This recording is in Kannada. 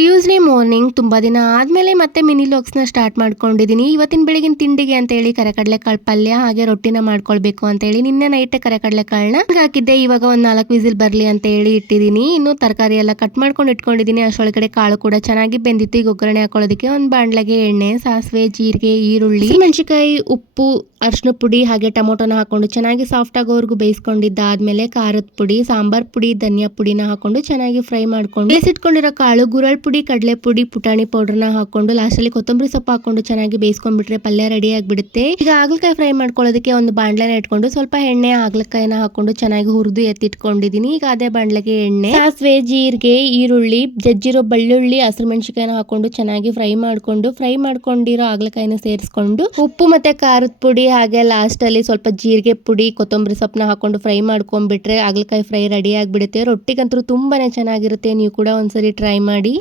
ಟ್ಯೂಸ್ಡೇ ಮಾರ್ನಿಂಗ್ ತುಂಬಾ ದಿನ ಆದ್ಮೇಲೆ ಮತ್ತೆ ಮಿನಿ ಲಾಗ್ಸ್ನ ಸ್ಟಾರ್ಟ್ ಮಾಡ್ಕೊಂಡಿದ್ದೀನಿ. ಇವತ್ತಿನ ಬೆಳಗಿನ ತಿಂಡಿಗೆ ಅಂತ ಹೇಳಿ ಕರೆಕಡಲೆಕಾಳು ಪಲ್ಯ ಹಾಗೆ ರೊಟ್ಟಿನ ಮಾಡ್ಕೊಳ್ಬೇಕು ಅಂತ ಹೇಳಿ ನಿನ್ನೆ ನೈಟ್ ಕರೆಕಡಲೆಕಾಳನ್ನ ಹಾಕಿದ್ದೆ. ಇವಾಗ ಒಂದ್ 4 ವಿಸಿಲ್ ಬರ್ಲಿ ಅಂತ ಹೇಳಿ ಇಟ್ಟಿದ್ದೀನಿ. ಇನ್ನು ತರಕಾರಿ ಎಲ್ಲ ಕಟ್ ಮಾಡ್ಕೊಂಡು ಇಟ್ಕೊಂಡಿದ್ದೀನಿ. ಅಷ್ಟೊಳಗಡೆ ಕಾಳು ಕೂಡ ಚೆನ್ನಾಗಿ ಬೆಂದಿತ್ತು. ಈಗ ಒಗ್ಗರಣೆ ಹಾಕೊಳ್ಳೋದಕ್ಕೆ ಒಂದು ಬಾಣಲೆಗೆ ಎಣ್ಣೆ, ಸಾಸಿವೆ, ಜೀರಿಗೆ, ಈರುಳ್ಳಿ, ಮೆಣಸಿನಕಾಯಿ, ಉಪ್ಪು, ಅರಿಶಿನ ಪುಡಿ ಹಾಗೆ ಟೊಮೊಟೊನ ಹಾಕೊಂಡು ಚೆನ್ನಾಗಿ ಸಾಫ್ಟ್ ಆಗೋವರೆಗೂ ಬೇಯಿಸ್ಕೊಂಡಿದ್ದಾದ್ಮೇಲೆ ಖಾರದ ಪುಡಿ, ಸಾಂಬಾರ್ ಪುಡಿ, ಧನಿಯಾ ಪುಡಿನ ಹಾಕೊಂಡು ಚೆನ್ನಾಗಿ ಫ್ರೈ ಮಾಡ್ಕೊಂಡು ಬೇಯಿಸಿಟ್ಕೊಂಡಿರೋ ಕಾಳು, ಗುರಳ್ ಪುಡಿ, ಕಡಲೆ ಪುಡಿ, ಪುಟಾಣಿ ಪೌಡರ್ನ ಹಾಕೊಂಡು ಲಾಸ್ಟ್ ಅಲ್ಲಿ ಕೊತ್ತಂಬರಿ ಸೊಪ್ಪು ಹಾಕೊಂಡು ಚೆನ್ನಾಗಿ ಬೇಯಿಸ್ಕೊಂಡ್ಬಿಟ್ರೆ ಪಲ್ಯ ರೆಡಿ ಆಗಿಬಿಡುತ್ತೆ. ಈಗ ಹಾಗಲಕಾಯಿ ಫ್ರೈ ಮಾಡ್ಕೊಳ್ಳೋದಕ್ಕೆ ಒಂದು ಬಾಣಲೆನ ಇಟ್ಕೊಂಡು ಸ್ವಲ್ಪ ಎಣ್ಣೆ, ಹಾಗಲಕಾಯಿನ ಹಾಕೊಂಡು ಚೆನ್ನಾಗಿ ಹುರಿದು ಎತ್ತಿಟ್ಕೊಂಡಿದೀನಿ. ಈಗ ಅದೇ ಬಾಣಲೆಗೆ ಎಣ್ಣೆ, ಸಾಸಿವೆ, ಜೀರಿಗೆ, ಈರುಳ್ಳಿ, ಜಜ್ಜಿರೋ ಬೆಳ್ಳುಳ್ಳಿ, ಹಸಿರು ಮೆಣಸಿನಕಾಯಿನ ಹಾಕೊಂಡು ಚೆನ್ನಾಗಿ ಫ್ರೈ ಮಾಡ್ಕೊಂಡಿರೋ ಹಾಗಲಕಾಯಿನ ಸೇರಿಸ್ಕೊಂಡು ಉಪ್ಪು ಮತ್ತೆ ಖಾರದ ಪುಡಿ ಹಾಗೆ ಲಾಸ್ಟ್ ಅಲ್ಲಿ ಸ್ವಲ್ಪ ಜೀರಿಗೆ ಪುಡಿ, ಕೊತ್ತಂಬರಿ ಸೊಪ್ಪನ್ನ ಹಾಕೊಂಡು ಫ್ರೈ ಮಾಡ್ಕೊಂಡ್ಬಿಟ್ರೆ ಹಾಗಲಕಾಯಿ ಫ್ರೈ ರೆಡಿ ಆಗಿಬಿಡುತ್ತೆ. ರೊಟ್ಟಿಗಂತೂ ತುಂಬಾನೇ ಚೆನ್ನಾಗಿರುತ್ತೆ. ನೀವು ಕೂಡ ಒಂದ್ಸರಿ ಟ್ರೈ ಮಾಡಿ.